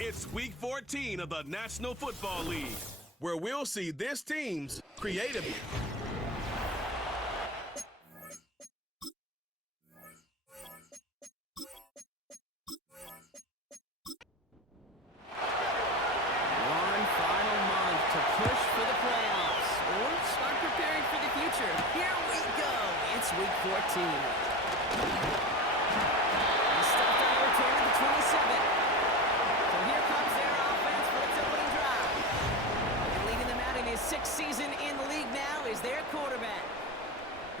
It's Week 14 of the National Football League, where we'll see this team's creative. One final month to push for the playoffs or start preparing for the future. Here we go. It's Week 14. He stepped on a return to the 27. So here comes their offense for its opening drive. And leading them out in his 6th season in the league now is their quarterback.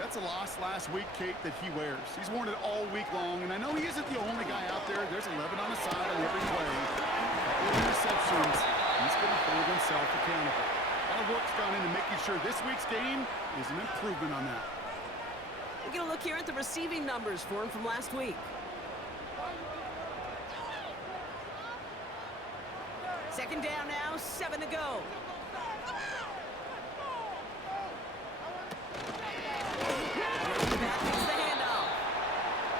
That's a loss last week, Kate, that he wears. He's worn it all week long, and I know he isn't the only guy out there. There's 11 on the side on every play. A couple of interceptions. He's going to hold himself accountable. A lot of work's gone into making sure this week's game is an improvement on that. We're going to look here at the receiving numbers for him from last week. Second down now, 7 to go. Back gets the handoff.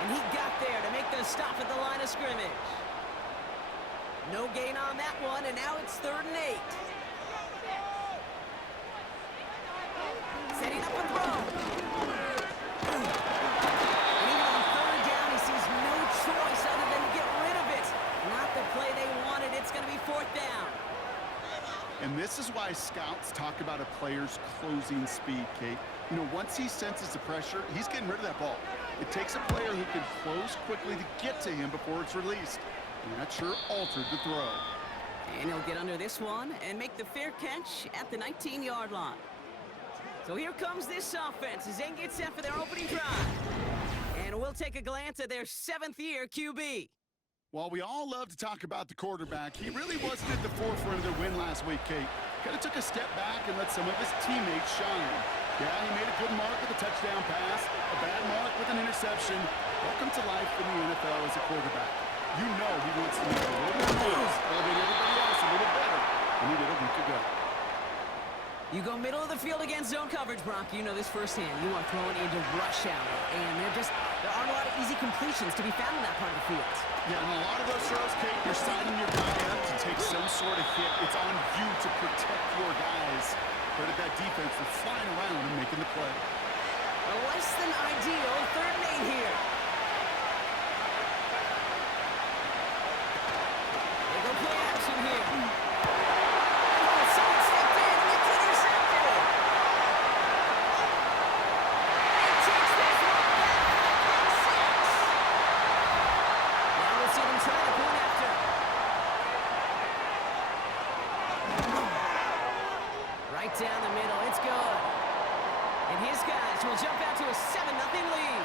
And he got there to make the stop at the line of scrimmage. No gain on that one, and now it's 3rd and 8. Setting up a throw. And even on 3rd down, he sees no choice other than to get rid of it. Not the play they wanted. It's going to be 4th down. And this is why scouts talk about a player's closing speed, Kate. You know, once he senses the pressure, he's getting rid of that ball. It takes a player who can close quickly to get to him before it's released. And that sure altered the throw. And he'll get under this one and make the fair catch at the 19-yard line. So here comes this offense as they get set for their opening drive. And we'll take a glance at their 7th-year QB. While we all love to talk about the quarterback, he really wasn't at the forefront of their win last week, Kate. Kind of took a step back and let some of his teammates shine. Yeah, he made a good mark with a touchdown pass, a bad mark with an interception. Welcome to life in the NFL as a quarterback. You know he wants to make a little more moves, elevate everybody else a little better than he did a week ago. You go middle of the field against zone coverage, Brock. You know this firsthand. You are throwing into rush hour, and there aren't a lot of easy completions to be found in that part of the field. Yeah, and a lot of those throws, Kate, you're signing your guy up to take some sort of hit. It's on you to protect your guys. Credit that defense for flying around and making the play. A less than ideal 3rd and 8 here. They go play action here. Someone stepped in and it's intercepted. And takes this one back for 6. Now we'll see them try the point after. Right down the middle, it's good. And his guys will jump out to a 7-0 lead.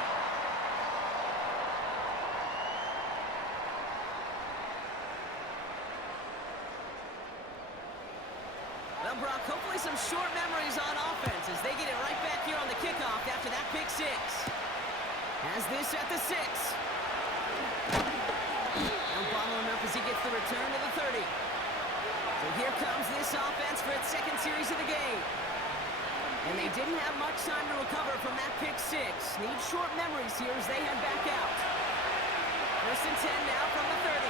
Well, Brock, hopefully some short memories on offense as they get it right back here on the kickoff after that pick 6. Has this at the 6. Now bottling up as he gets the return to the 30. So here comes this offense for its 2nd series of the game. And they didn't have much time to recover from that pick 6. Need short memories here as they head back out. 1st and 10 now from the 30.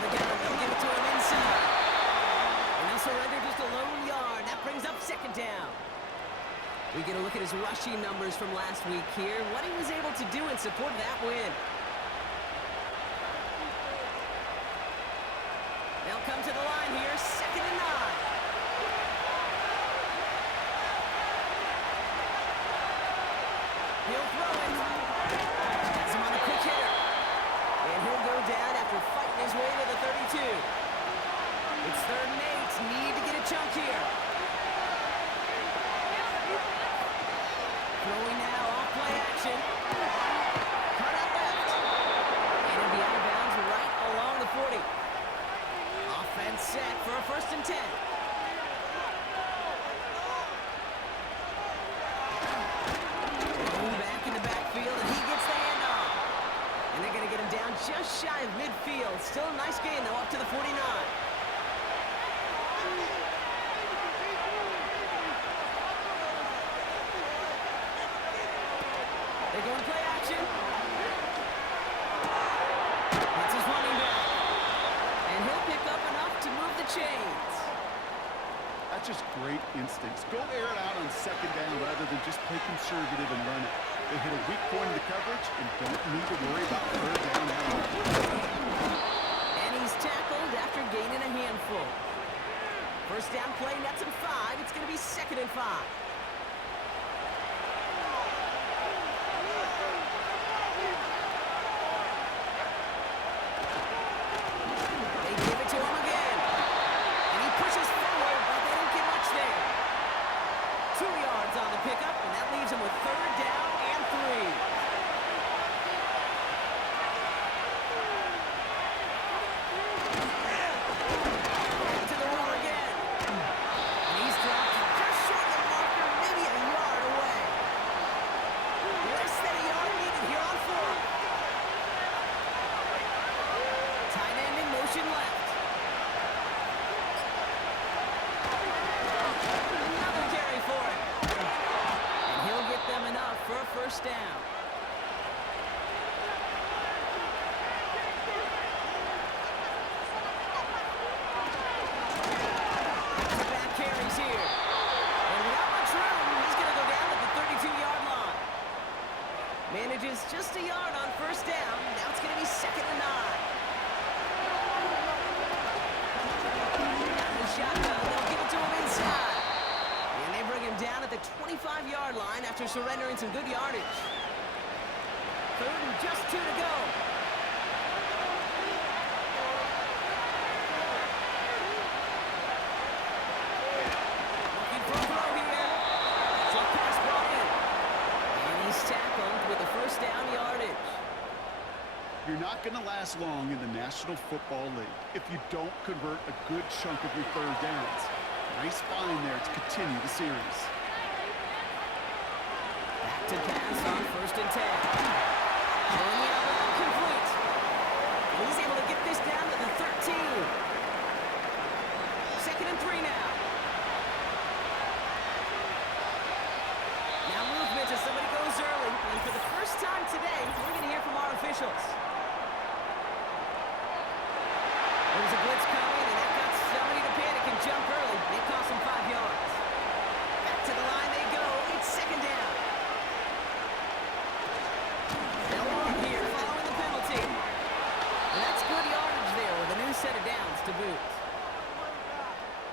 They'll give it to him inside. And he'll surrender just a lone yard. That brings up 2nd down. We get a look at his rushing numbers from last week here. What he was able to do in support of that win. They'll come to the line here, 2nd and 9. He'll throw it. Has him on a quick hitter. And he'll go down after fighting his way to the 32. It's 3rd and 8. Need to get a chunk here. Throwing now, off play action. Cut out left. And he'll be out of bounds right along the 40. Offense set for a 1st and 10. Back in the backfield, and he gets the handoff. And they're going to get him down just shy of midfield. Still a nice gain, though, up to the 49. They're going play action. That's his running back. And he'll pick up enough to move the chains. That's just great instincts. Go air it out on second down rather than just play conservative and run it. They hit a weak point in the coverage and don't need to worry about third down at all. And he's tackled after gaining a handful. First down play, nets him 5. It's going to be 2nd and 5. They give it to him again. And he pushes forward, but they don't get much there. 2 yards on the pickup, and that leaves him with 3rd down and 3. First down. Back carries here. And without much room, he's going to go down at the 32-yard line. Manages just a yard on first down. Now it's going to be 2nd and 9. Out of the shotgun, they'll give it to him inside. And they bring him down at the 25-yard line after surrendering some good yardage. 3rd and just 2 to go. Looking for a throw here. So pass brought in. And he's tackled with the first down yardage. You're not going to last long in the National Football League if you don't convert a good chunk of your third downs. Nice find there to continue the series. Back to pass on 1st and 10. Throwing the out complete. And he's able to get this down to the 13. 2nd and 3 now. Now movement as somebody goes early. And for the first time today, we're going to hear from our officials. There was a blitz coming, and that got somebody to panic and jump early. They cost him 5 yards. Back to the line they go. It's 2nd down. They'll run here following the penalty. And that's good yardage there with a new set of downs to boot.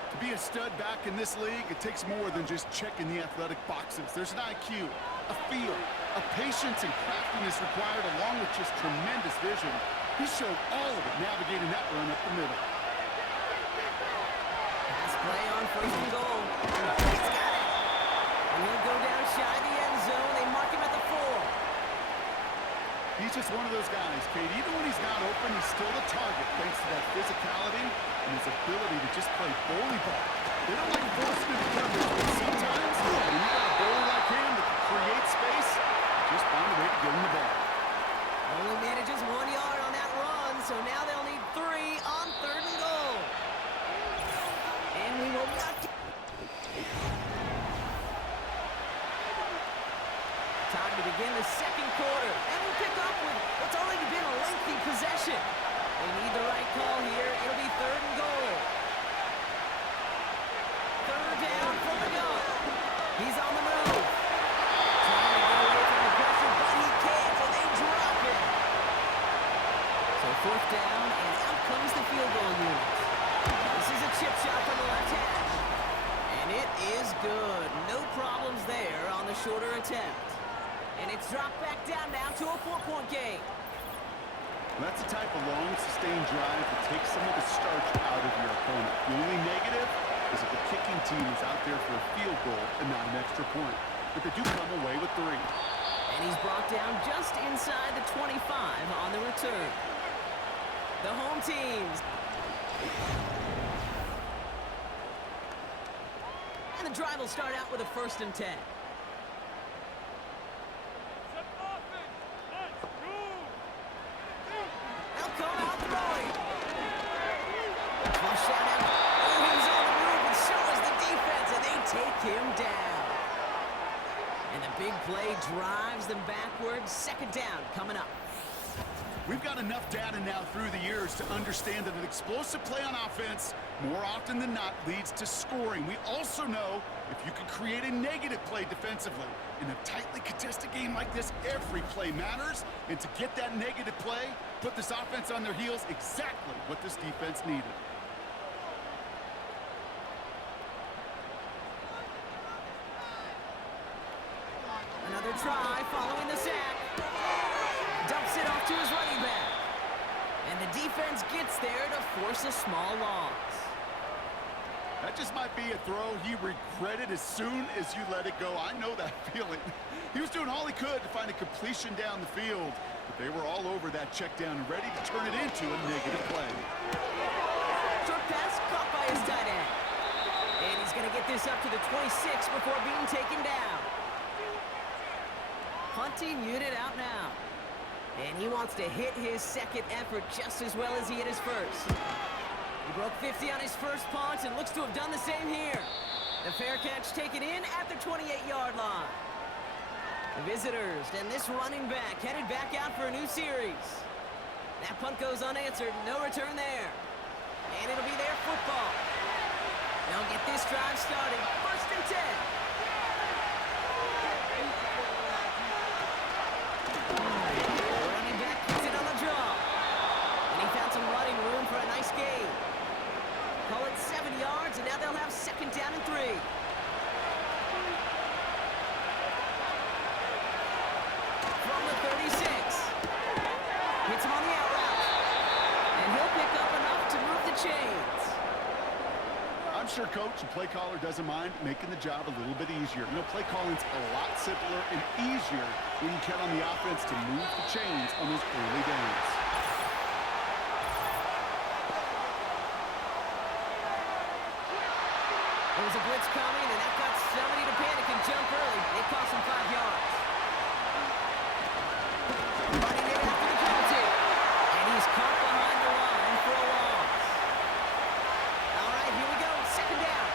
To be a stud back in this league, it takes more than just checking the athletic boxes. There's an IQ, a feel, a patience and craftiness required along with just tremendous vision. He showed all of it navigating that run up the middle. Pass play on 1st and goal. He's got it. And he'll go down shy of the end zone. They mark him at the 4. He's just one of those guys, Kate. Even when he's not open, he's still a target thanks to that physicality and his ability to just play bully ball. They don't like forcing him to coverage, but sometimes when you got a bowler like him that can create space, just find a way to get him the ball. Only manages 1 yard on that run, so now they'll need 3 on 3rd and goal. And we will not get... Time to begin the 2nd quarter. And we'll pick up with what's already been a lengthy possession. They need the right call here. It'll be 3rd and goal. 3rd down from the gun. He's on the move. Trying to get away from the pressure, but he can't, and they drop it. So 4th down, and out comes the field goal unit. This is a chip shot from the left hash. And it is good. No problems there on the shorter attempt. And it's dropped back down now to a 4-point game. That's the type of long, sustained drive that takes some of the starch out of your opponent. The only negative is if the kicking team is out there for a field goal and not an extra point. But they do come away with 3. And he's brought down just inside the 25 on the return. The home teams. And the drive will start out with a 1st and 10. Flush out now. Oh, he's on the move, and so is the defense, and they take him down. And the big play drives them backwards. Second down coming up. We've got enough data now through the years to understand that an explosive play on offense, more often than not, leads to scoring. We also know if you can create a negative play defensively. In a tightly contested game like this, every play matters. And to get that negative play, put this offense on their heels, exactly what this defense needed. Another try following the sack. Dumps it off to his running back. And the defense gets there to force a small loss. That just might be a throw he regretted as soon as you let it go. I know that feeling. He was doing all he could to find a completion down the field, but they were all over that check down, ready to turn it into a negative play. Short pass caught by his tight end. And he's going to get this up to the 26 before being taken down. Punting unit out now. And he wants to hit his second effort just as well as he hit his first. He broke 50 on his first punt and looks to have done the same here. The fair catch taken in at the 28-yard line. The visitors and this running back headed back out for a new series. That punt goes unanswered, no return there. And it'll be their football. They'll get this drive started, 1st and 10. Call it 7 yards, and now they'll have 2nd down and 3. From the 36. Hits him on the out route. And he'll pick up enough to move the chains. I'm sure coach and play caller doesn't mind making the job a little bit easier. You know, play calling's a lot simpler and easier when you count on the offense to move the chains on those early downs. There was a blitz coming, and that got somebody to panic and jump early. It cost him 5 yards. Running it after the penalty. And he's caught behind the line for a loss. All right, here we go. 2nd down.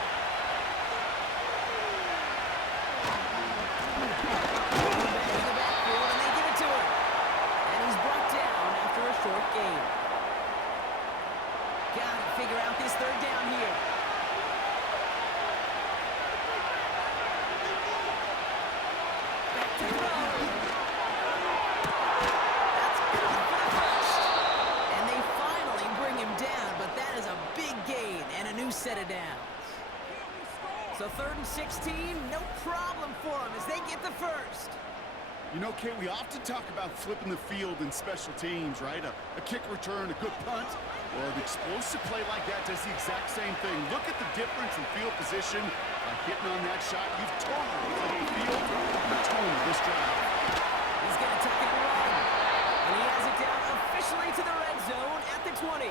Back in the backfield, and they give it to him. And he's brought down after a short gain. Got to figure out this 3rd down here. Set of downs. So 3rd and 16, no problem for them as they get the first. You know, Kate, we often talk about flipping the field in special teams, right? A kick return, a good punt, or an explosive play like that does the exact same thing. Look at the difference in field position by hitting on that shot. You've totally flipped the field in the tone of this drive. He's going to tuck it and run. And he has it down officially to the red zone at the 20.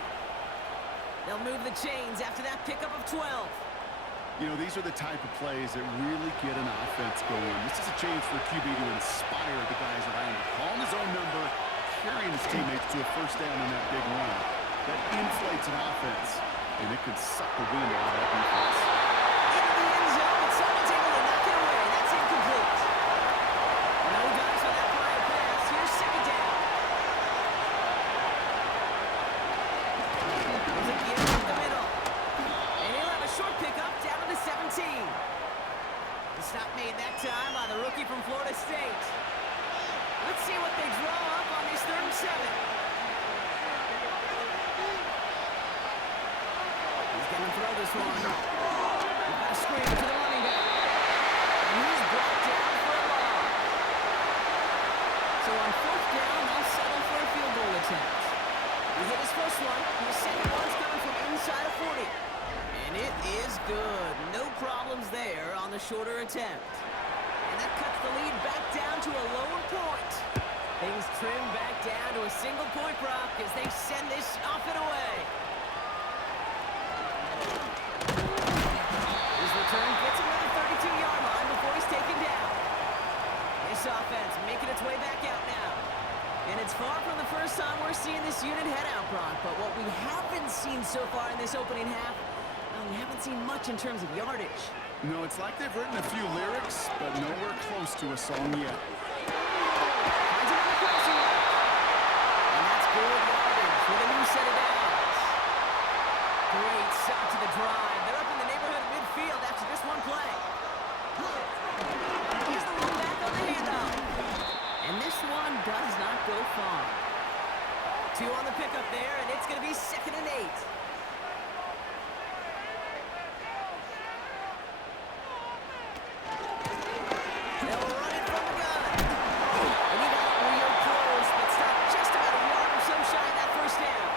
They'll move the chains after that pickup of 12. You know, these are the type of plays that really get an offense going. This is a chance for QB to inspire the guys around him. Calling his own number, carrying his teammates to a 1st down on that big run. That inflates an offense, and it could suck the wind out of that defense. Into the end zone, but someone's able to knock it away. That's incomplete. No dice on that prior pass. Here's 2nd down. Stop made that time by the rookie from Florida State. Let's see what they draw up on this 3rd and 7. He's going to throw this one. He's got a screen to the running back. And he's brought down for a loss. So on 4th down, they'll settle for a field goal attempt. He hit his first one. His second one's coming from inside of 40. And it is good. No problems there on the shorter attempt. And that cuts the lead back down to a lone point. Things trim back down to a single-point rock as they send this off and away. His return gets him to the 32-yard line before he's taken down. This offense making its way back out now. And it's far from the first time we're seeing this unit head out, Brock, but what we haven't seen so far in this opening half, well, we haven't seen much in terms of yardage. No, it's like they've written a few lyrics, but nowhere close to a song yet. Finds another crossing route. And that's good yardage with a new set of downs. Great start to the drive. They're up in the neighborhood of midfield after just one play. He's the one back on the handoff. And this one does not go far. 2 on the pickup there, and it's going to be 2nd and 8. They'll run it from the gun. And he got real close, but stopped just about a yard or so shy of that first down.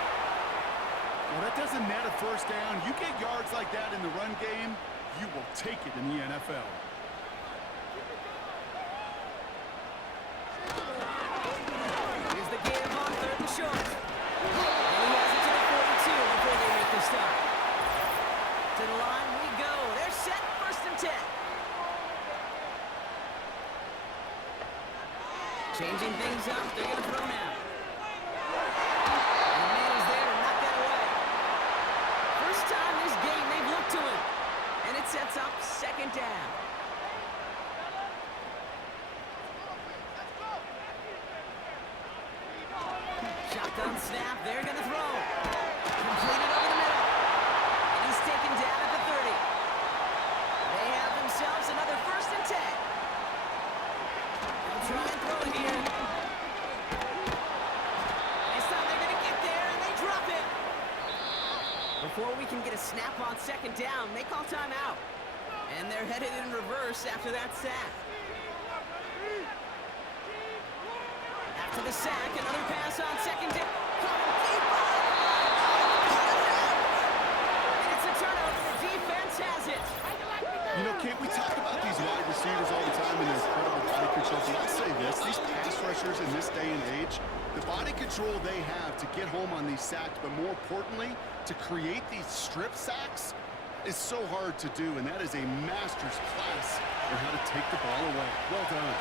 Well, that doesn't net a first down. You get yards like that in the run game, you will take it in the NFL. Here's the give on 3rd and short. And he has it to the 42 before they make the stop. To the line we go. They're set, 1st and 10. Changing things up, they're going to throw now. And the man is there to knock that away. First time this game they've looked to him. And it sets up 2nd down. Shotgun snap, they're going to throw. Completed over the middle. And he's taken down at the 30. They have themselves another 1st and 10. They'll try and throw it here. This time they're going to get there, and they drop it. Before we can get a snap on 2nd down, they call timeout. And they're headed in reverse after that sack. After the sack, another pass on 2nd down. And it's a turnover. The defense has it. You know, Kate, we talk about these wide receivers all the time and their incredible body control, but I'll say this, these pass rushers in this day and age, the body control they have to get home on these sacks, but more importantly, to create these strip sacks is so hard to do, and that is a master's class on how to take the ball away. Well done.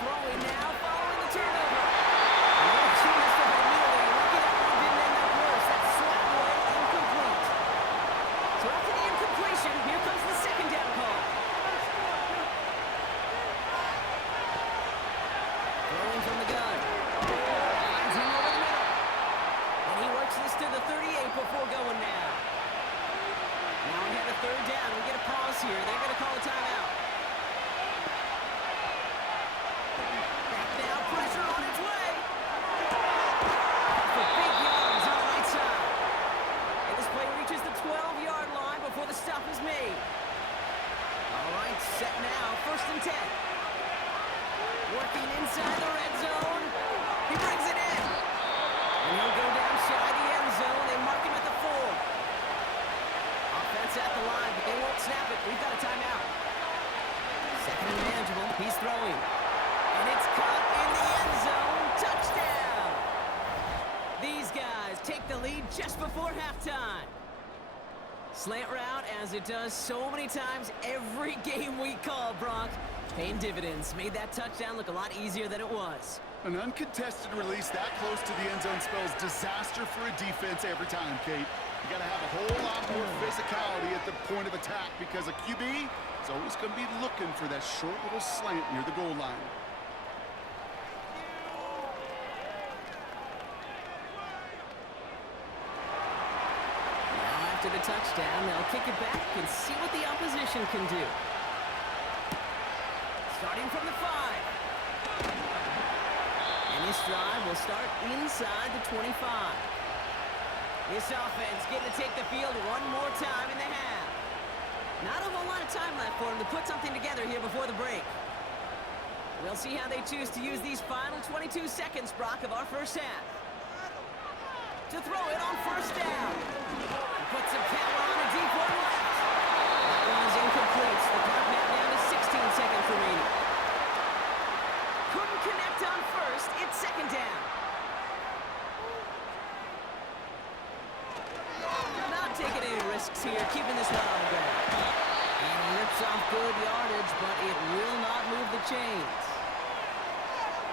Throwing now, following the turnover. And she missed it immediately. Look at that one, didn't end up worse. That swat away, incomplete. So after the incompletion, here comes the 2nd down call. Throwing from the gun. Finds him over the middle. And he works this to the 38 before going now. Now we have a 3rd down. We get a pause here. They're going to call a timeout. Back now, pressure on its way. For big yards on the right side. And this play reaches the 12-yard line before the stop is made. All right, set now, 1st and 10. Working inside the red zone. He brings it in. And he'll go down shy the end zone. They mark him at the 4. Offense at the line, but they won't snap it. We've got a timeout. 2nd and manageable. He's throwing. And it's caught in the end zone. Touchdown! These guys take the lead just before halftime. Slant route, as it does so many times every game we call, Brock. Paying dividends. Made that touchdown look a lot easier than it was. An uncontested release that close to the end zone spells disaster for a defense every time, Kate. You got to have a whole lot more physicality at the point of attack because a QB is always going to be looking for that short little slant near the goal line. Now after the touchdown, they'll kick it back and see what the opposition can do. Starting from the 5. And this drive will start inside the 25. This offense getting to take the field one more time in the half. Not a whole lot of time left for them to put something together here before the break. We'll see how they choose to use these final 22 seconds, Brock, of our first half. To throw it on 1st down. Put some power on a deep one left. That one is incomplete. The clock now down to 16 seconds remaining. Couldn't connect on 1st. It's 2nd down. Not taking any risks here, keeping this one on the ground. And rips off good yardage, but it will not move the chains.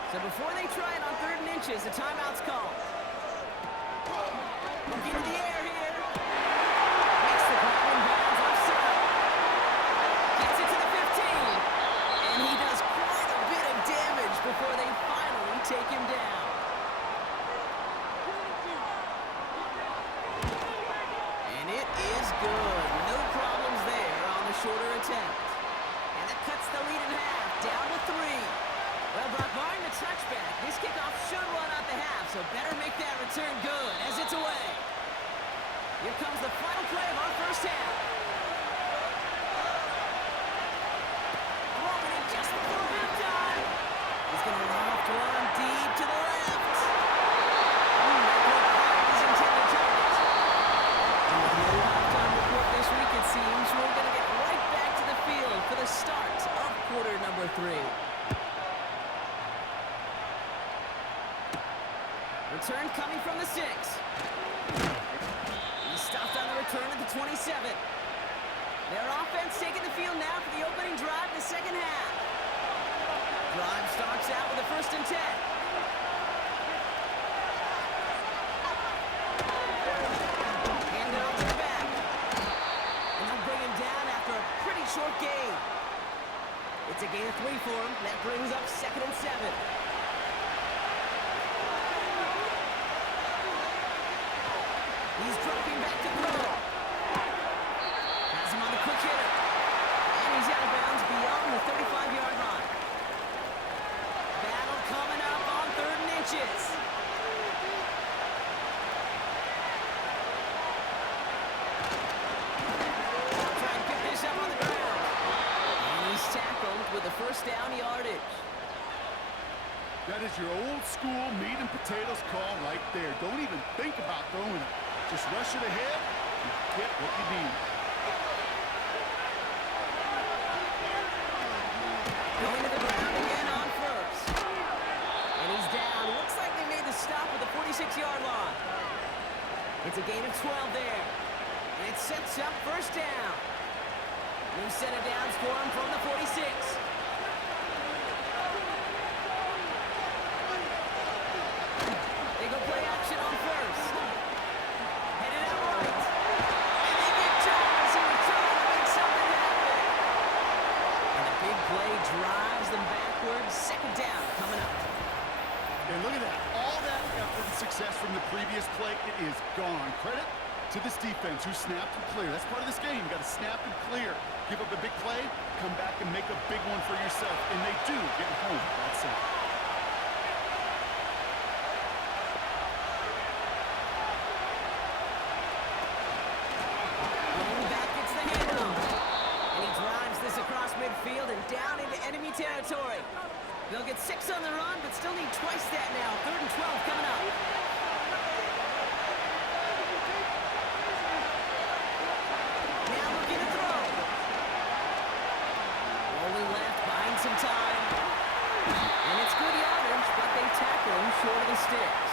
So before they try it on 3rd and inches, a timeout's called. Looking to the air here. Makes the grab and bounds offside. Gets it to the 15. And he does quite a bit of damage before they finally take him down. And it is good. No problems there on the shorter attempt. And that cuts the lead in half, down to 3. Well, Brock, barring the touchback, this kickoff should run out the half, so better make that return good as it's away. Here comes the final play of our first half. Throwing it just before halftime. He's going to loft one deep to the left. That goes behind his intended target. And with no halftime report this week, it seems we're going to get right back to the field for the start of quarter number 3. Return coming from the 6. He stopped on the return at the 27. Their offense taking the field now for the opening drive in the second half. Drive starts out with a 1st and 10. Hand it off to the back. And they'll bring him down after a pretty short gain. It's a gain of 3 for him. That brings up 2nd and 7. He's dropping back to throw. Has him on the quick hitter. And he's out of bounds beyond the 35-yard line. Battle coming up on 3rd and inches. Try and pick this up on the ground. And he's tackled with a 1st down yardage. That is your old school meat and potatoes call right there. Don't even think about throwing it. Just rush it ahead and get what you need. Going to the ground again on 1st. And he's down. Looks like they made the stop at the 46-yard line. It's a gain of 12 there. And it sets up 1st down. New set of downs for him from the 46. They go play action on 1st. Headed out right. And they get Jones. He was trying to make something happen. And the big play drives them backwards. 2nd down coming up. And look at that. All that effort and success from the previous play, it is gone. Credit to this defense who snapped and cleared. That's part of this game. You got to snap and clear. Give up a big play, come back and make a big one for yourself. And they do get home. That's it. Midfield and down into enemy territory. They'll get 6 on the run, but still need twice that now. 3rd and 12 coming up. Now looking to throw. Rolling left, buying some time. And it's good yardage, but they tackle him short of the sticks.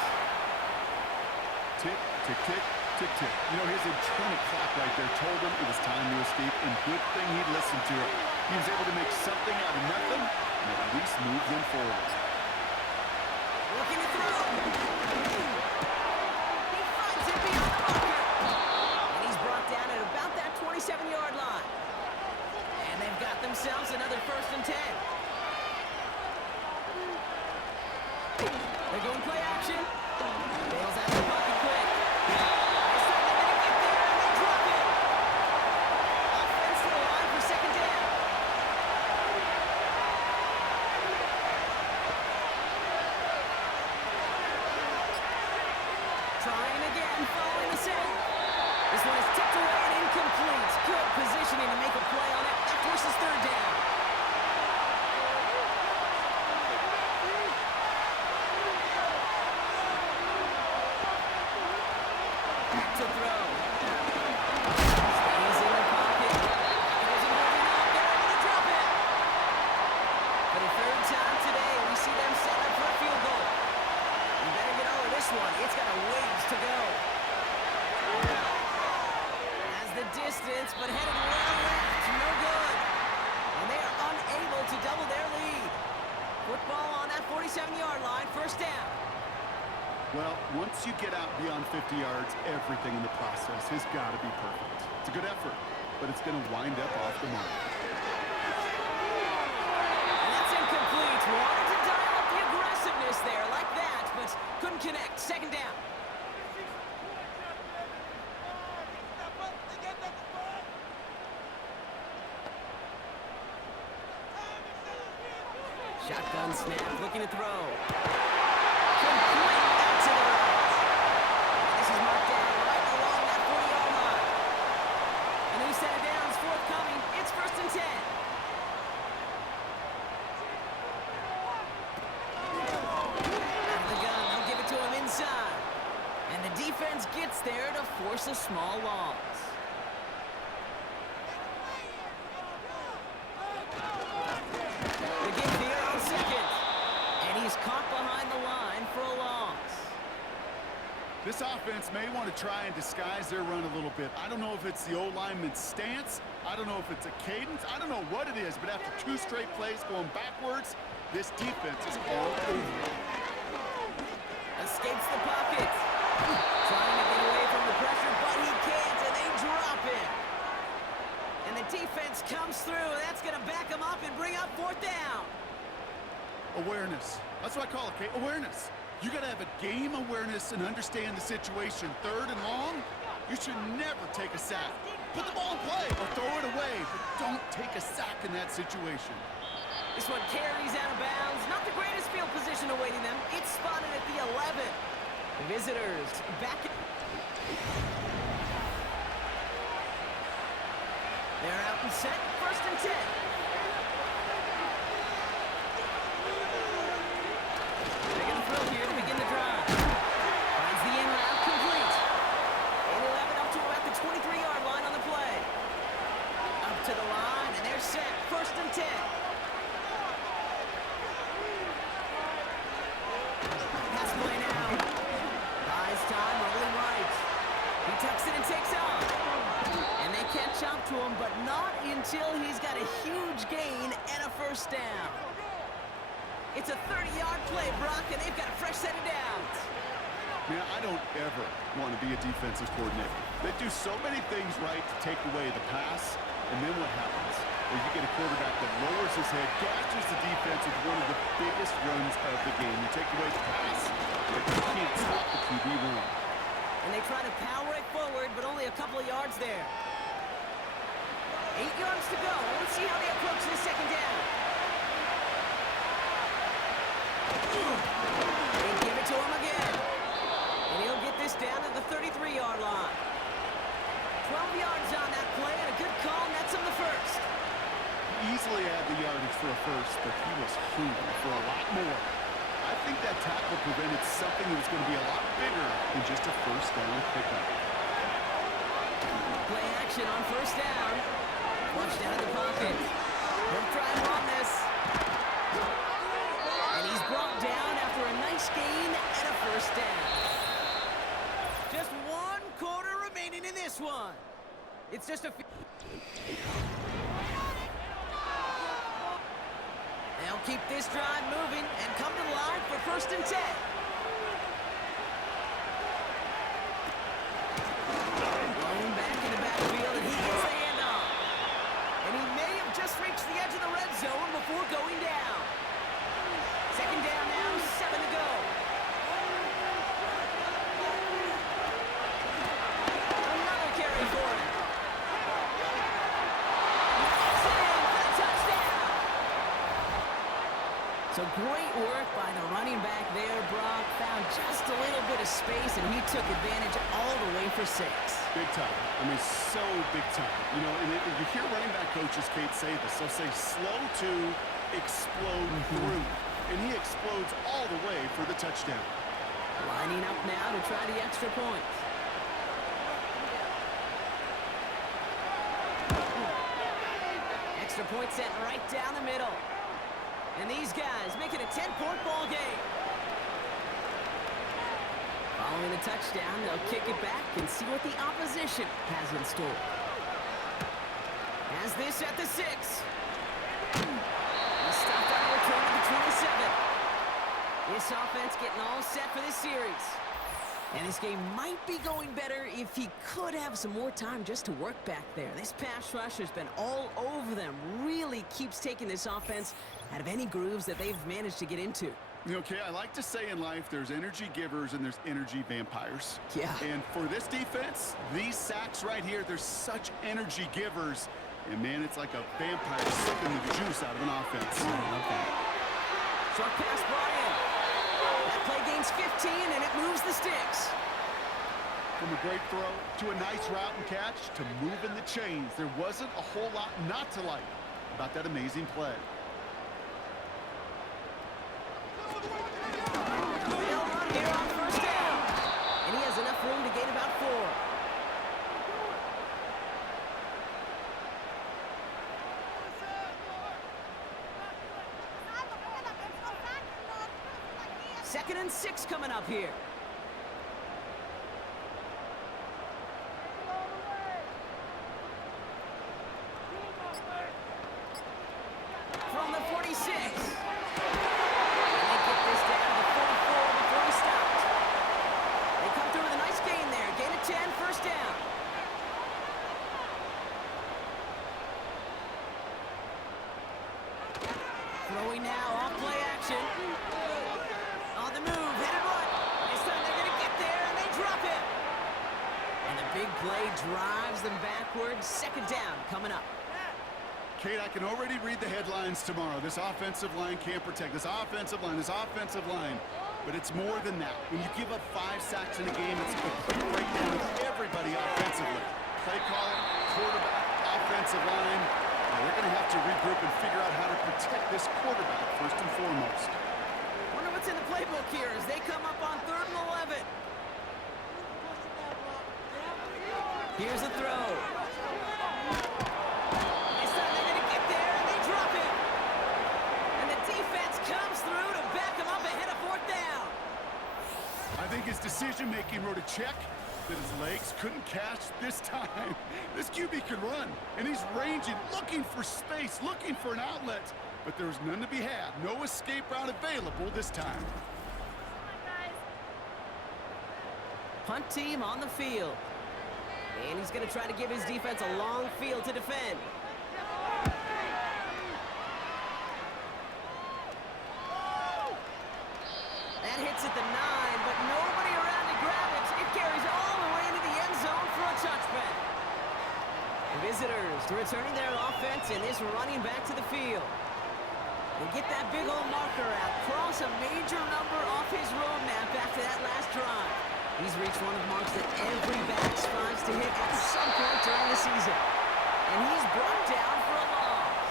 Tick, tick, tick, tick, tick. You know, his internal clock right there told him it was time to escape, and good thing he listened to it. He was able to make something out of nothing and at least move them forward. Looking to throw. He finds it beyond the marker. And he's brought down at about that 27-yard line. And they've got themselves another 1st and 10. They're going play action. Bails out of the pocket quick. They said they're going to get there, and they drop it. Offense to the line for 2nd down. Trying again, following the set. This one is tipped away and incomplete. Good positioning to make a play on it. That forces 3rd down. Back to throw. Stays in the pocket. Isn't holding up. They're able to drop it. For the 3rd time today, we see them set up for a field goal. You better get over this one. It's got a ways to go. Has the distance, but headed well left. No good. And they are unable to double their lead. Football on that 47-yard line, first down. Well, once you get out beyond 50 yards, everything in the process has got to be perfect. It's a good effort, but it's going to wind up off the mark. And that's incomplete. Wanted to dial up the aggressiveness there like that, but couldn't connect. Second down. Shotgun snap, looking to throw. Complete out to the right. This is marked down right along that 40-yard line. A new set of downs forthcoming. It's first and 10. Out of the gun, they'll give it to him inside. And the defense gets there to force a small loss. The give here on second. And he's caught behind the line for a loss. This offense may want to try and disguise their run a little bit. I don't know if it's the O-lineman's stance. I don't know if it's a cadence. I don't know what it is, but after 2 straight plays going backwards, this defense is all over. Escapes the pocket. Trying to get away from the pressure, but he can't, and they drop him. And the defense comes through. That's going to back him up and bring up fourth down. Awareness. That's what I call it, Kate. Awareness. You got to have a game awareness and understand the situation. Third and long, you should never take a sack. Put the ball in play or throw it away, but don't take a sack in that situation. This one carries out of bounds. Not the greatest field position awaiting them. It's spotted at the 11. The visitors back. They're out and set. First and 10. They're going to throw here to begin the drive. Finds the in route complete. 8-11 up to about the 23-yard line on the play. Up to the line, and they're set. First and 10. Pass play now. Buys time, rolling right. He tucks it and takes off. And they catch up to him, but not until he's got a huge gain and a first down. It's a 30-yard play, Brock, and they've got a fresh set of downs. Man, I don't ever want to be a defensive coordinator. They do so many things right to take away the pass, and then what happens? Well, you get a quarterback that lowers his head, gashes the defense with one of the biggest runs of the game. You take away the pass, but you can't stop the QB run. And they try to power it forward, but only a couple of yards there. 8 yards to go. Let's see how they approach this second down. They give it to him again. And he'll get this down to the 33-yard line. 12 yards on that play, and a good call nets him the first. Easily had the yardage for a first, but he was hungry for a lot more. I think that tackle prevented something that was going to be a lot bigger than just a first down pickup. Play action on first down. Flushed out of the pocket. He'll try and run this. And he's brought down after a nice gain and a first down. Just 1 quarter remaining in this one. It's just a few. They'll keep this drive moving and come to the line for first and 10. Going back in the backfield, and he gets the handoff. And he may have just reached the edge of the red zone before going down. Second down now, 7 to go. Another carry for him. So great work by the running back there, Brock. Found just a little bit of space, and he took advantage all the way for 6. Big time. I mean, so big time. You know, and you hear running back coaches, Kate, say this. They'll say slow to explode through. And he explodes all the way for the touchdown. Lining up now to try the extra point. Extra point sent right down the middle. And these guys make it a 10-point ball game. Following the touchdown, they'll kick it back and see what the opposition has in store. Has this at the 6. He stopped on the return of the 27. This offense getting all set for this series. And this game might be going better if he could have some more time just to work back there. This pass rush has been all over them. Really keeps taking this offense out of any grooves that they've managed to get into. Okay, I like to say in life there's energy givers and there's energy vampires. Yeah. And for this defense, these sacks right here, they're such energy givers. And, man, it's like a vampire sucking the juice out of an offense. I love that. Short pass brought in. That play gains 15, and it moves the sticks. From a great throw to a nice route and catch to moving the chains. There wasn't a whole lot not to like about that amazing play. They'll run here on first down. And he has enough room to gain about 4. Second and 6 coming up here. From the 46. And they get this down to the 44 before he stopped. They come through with a nice gain there. Gain of 10, first down. Throwing now, off play action. On the move, hit and run. This time they're going to get there, and they drop it. And the big play drives them backwards. Second down coming up. Kate, I can already read the headlines tomorrow. This offensive line can't protect. This offensive line, this offensive line. But it's more than that. When you give up 5 sacks in a game, it's a complete breakdown of everybody offensively. Play calling, quarterback, offensive line. They're going to have to regroup and figure out how to protect this quarterback first and foremost. Wonder what's in the playbook here as they come up on 3rd and 11. Here's a throw. This time they're going to get there, and they drop it. And the defense comes through to back them up ahead of 4th down. I think his decision-making wrote a check that his legs couldn't catch this time. This QB can run, and he's ranging, looking for space, looking for an outlet. But there's none to be had. No escape route available this time. Punt team on the field. And he's going to try to give his defense a long field to defend. That hits at the 9, but nobody around to grab it. It carries all the way into the end zone for a touchback. The visitors to returning their offense and this running back to the field. They get that big old marker out, cross a major number off his roadmap after that last drive. He's reached one of the marks that every back strives to hit at some point during the season. And he's brought down for a loss.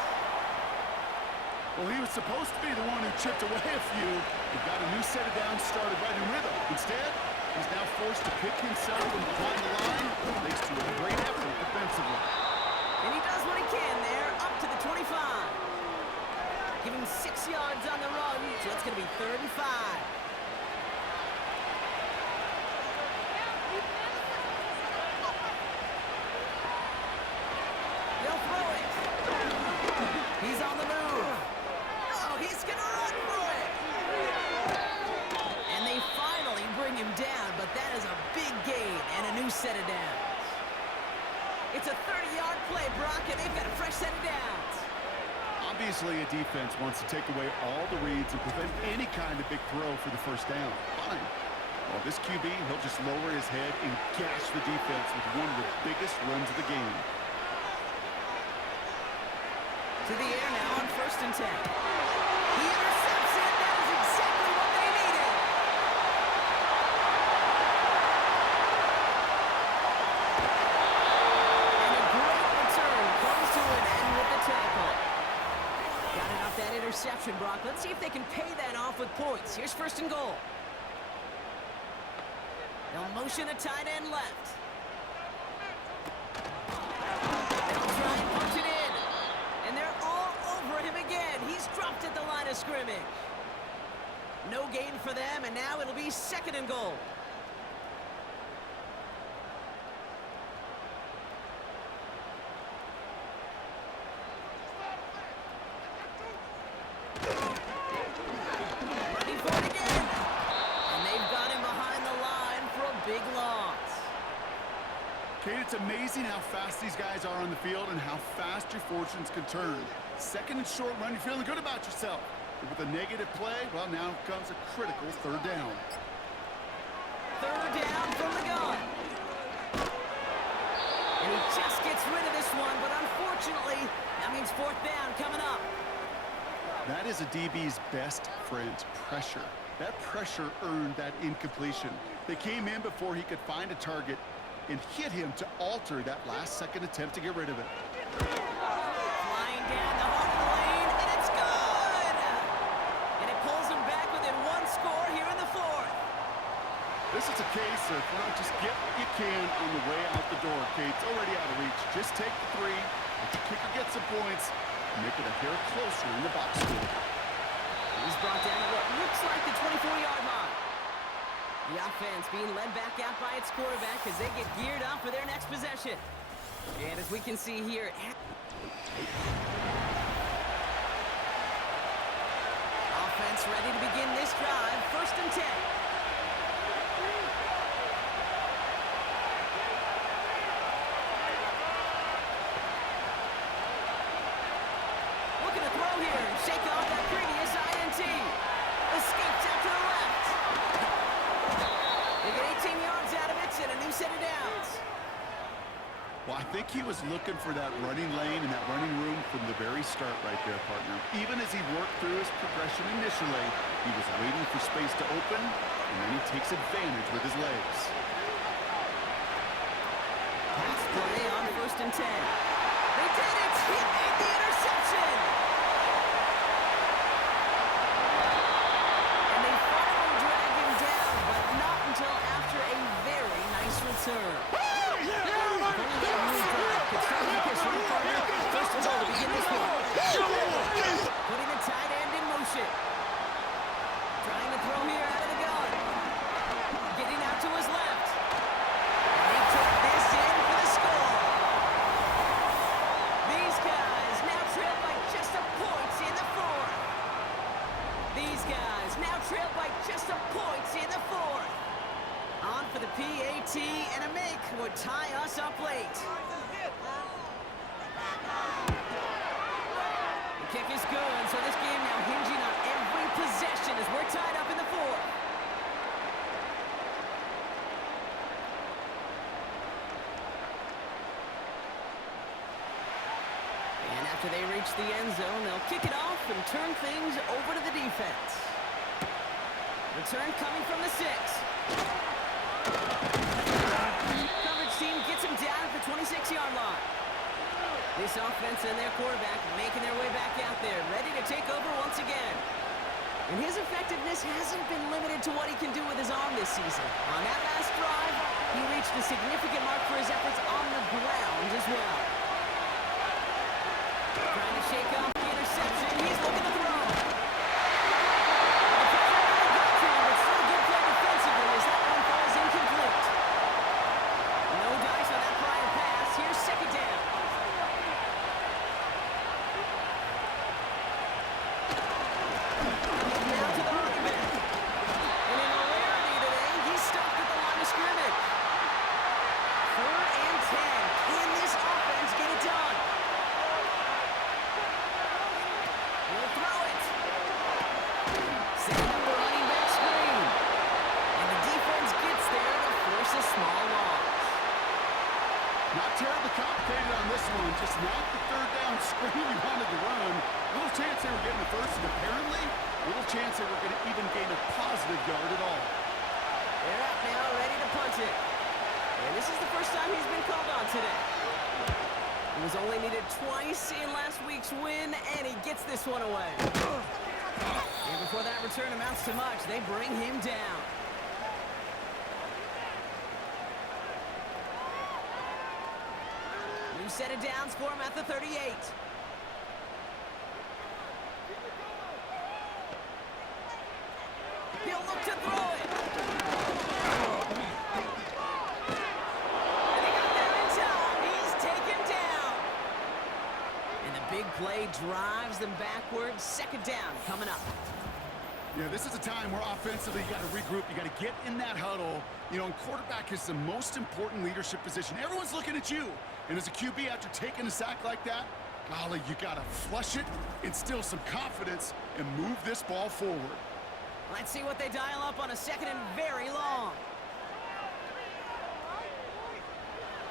Well, he was supposed to be the one who chipped away a few. He got a new set of downs started right in rhythm. Instead, he's now forced to pick himself from behind the line, thanks to a great effort defensively. And he does what he can there, up to the 25. Give him 6 yards on the run, so it's going to be 3rd and 5. They'll throw it. He's on the move. Oh, he's going to run for it. And they finally bring him down, but that is a big gain and a new set of downs. It's a 30-yard play, Brock, and they've got a fresh set of downs. Obviously, a defense wants to take away all the reads and prevent any kind of big throw for the first down. Fine. Well, this QB, he'll just lower his head and gash the defense with one of the biggest runs of the game. To the air now on 1st and 10. He intercepts it. That is exactly what they needed. And a great return comes to an end with the tackle. Got it off that interception, Brock. Let's see if they can pay that off with points. Here's 1st and goal. They'll motion a tight end left. They'll try and punch it in. And they're all over him again. He's dropped at the line of scrimmage. No gain for them, and now it'll be 2nd and goal. Running for it again. Kate, it's amazing how fast these guys are on the field and how fast your fortunes can turn. Second and short run, you're feeling good about yourself. But with a negative play, well, now comes a critical third down. Third down from the gun. And he just gets rid of this one, but unfortunately, that means fourth down coming up. That is a DB's best friend, pressure. That pressure earned that incompletion. They came in before he could find a target and hit him to alter that last-second attempt to get rid of it. Flying down the heart of the lane, and it's good! And it pulls him back within one score here in the fourth. This is a case of, well, just get what you can on the way out the door, Kate. It's already out of reach. Just take the three. If the kicker gets some points, make it a hair closer in the box score. He's brought down to what looks like the 24-yard line. The offense being led back out by its quarterback as they get geared up for their next possession. And as we can see here, offense ready to begin this drive. First and 10. Looking to throw here and shake off that previous INT. Escapes out to the left. They get 18 yards out of it and a new set of downs. Well, I think he was looking for that running lane and that running room from the very start right there, partner. Even as he worked through his progression initially, he was waiting for space to open, and then he takes advantage with his legs. Pass play on first and 10. They did it! He made the interception! And they finally drag him down, but not until after a very nice return. First and goal to begin this one. Putting the tight end in motion. Trying to throw here out of the gun. Getting out to his left. They took this in for the score. These guys now trail by just a point in the fourth. These guys now trail by just a point in the fourth. On for the PAT, and a make would tie us up late. The kick is good, so this game now hinging on every possession as we're tied up in the fourth. And after they reach the end zone, they'll kick it off and turn things over to the defense. Return coming from the 6. Coverage team gets him down at the 26-yard line. This offense and their quarterback making their way back out there, ready to take over once again. And his effectiveness hasn't been limited to what he can do with his arm this season. On that last drive, he reached a significant mark for his efforts on the ground as well. Trying to shake off the interception. He's looking to throw. Just not the third down screen you wanted to run. Little chance they were getting the first, and apparently, little chance they were going to even gain a positive yard at all. They're out now, ready to punt it. And this is the first time he's been called on today. He was only needed twice in last week's win, and he gets this one away. And before that return amounts to much, they bring him down. New set of downs for him at the 38. He'll look to throw it. And he got there in time. He's taken down. And the big play drives them backwards. Second down coming up. Yeah, this is a time where offensively you got to regroup. You got to get in that huddle. You know, and quarterback is the most important leadership position. Everyone's looking at you. And as a QB, after taking a sack like that, golly, you got to flush it, instill some confidence, and move this ball forward. Let's see what they dial up on a second and very long.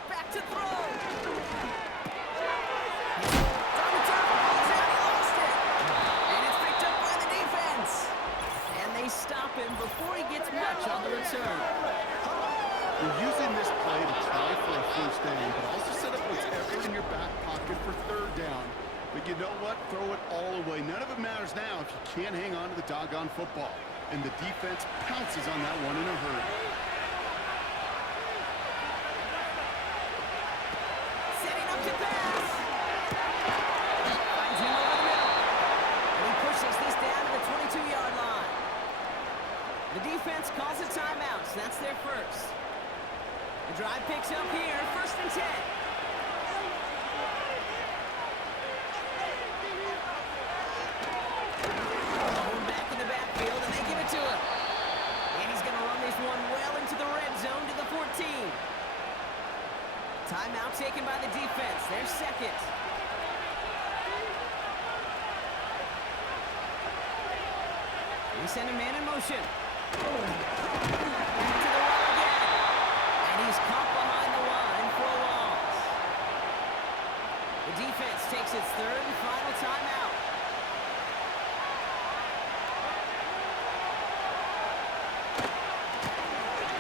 Back to throw. Stop him before he gets much on the return. You're using this play to try for a first down, but also set up whatever in your back pocket for third down. But you know what? Throw it all away. None of it matters now if you can't hang on to the doggone football. And the defense pounces on that one in a hurry. Setting up to pass. Finds him over the middle. And he pushes this down to the 22-yard line. The defense calls a timeout, so that's their first. The drive picks up here, 1st and 10. Going back in the backfield, and they give it to him. And he's going to run this one well into the red zone to the 14. Timeout taken by the defense, their second. They send a man in motion. Back to the wall again. And he's caught behind the line for a loss. The defense takes its third and final timeout.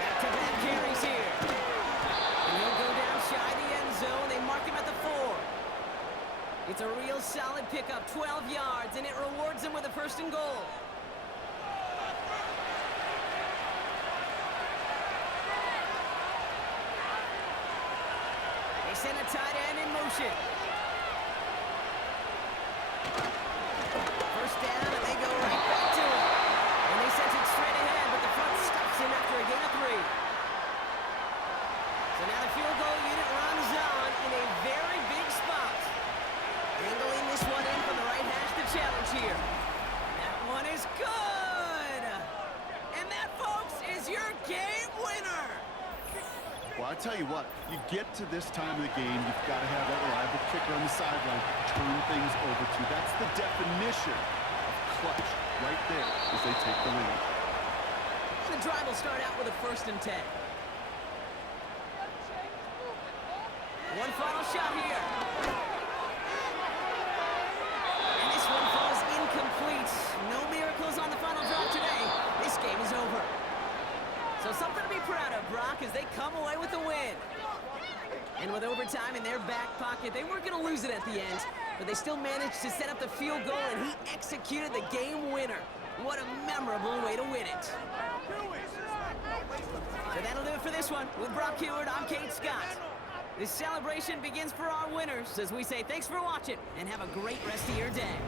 Back-to-back carries here. And he'll go down shy of the end zone. They mark him at the 4. It's a real solid pickup, 12 yards, and it rewards him with a 1st and goal. Send a tight end in motion. 1st down, and they go right back to him. And they send it straight ahead, but the front stops him after a gain of 3. So now the field goal unit runs on in a very big spot. Angling this one in from the right hash to challenge here. That one is good. And that, folks, is your game winner. Well, I tell you what, you get to this time of the game, you've got to have that reliable kicker on the sideline, turn things over to. That's the definition of clutch right there as they take the lead. The drive will start out with a 1st and 10. One final shot here. And this one falls incomplete. No miracles on the final drive today. This game is over. So something to be proud of, Brock, as they come away with the win. And with overtime in their back pocket, they weren't going to lose it at the end, but they still managed to set up the field goal, and he executed the game winner. What a memorable way to win it. So that'll do it for this one. With Brock Heward, I'm Kate Scott. This celebration begins for our winners, as we say thanks for watching, and have a great rest of your day.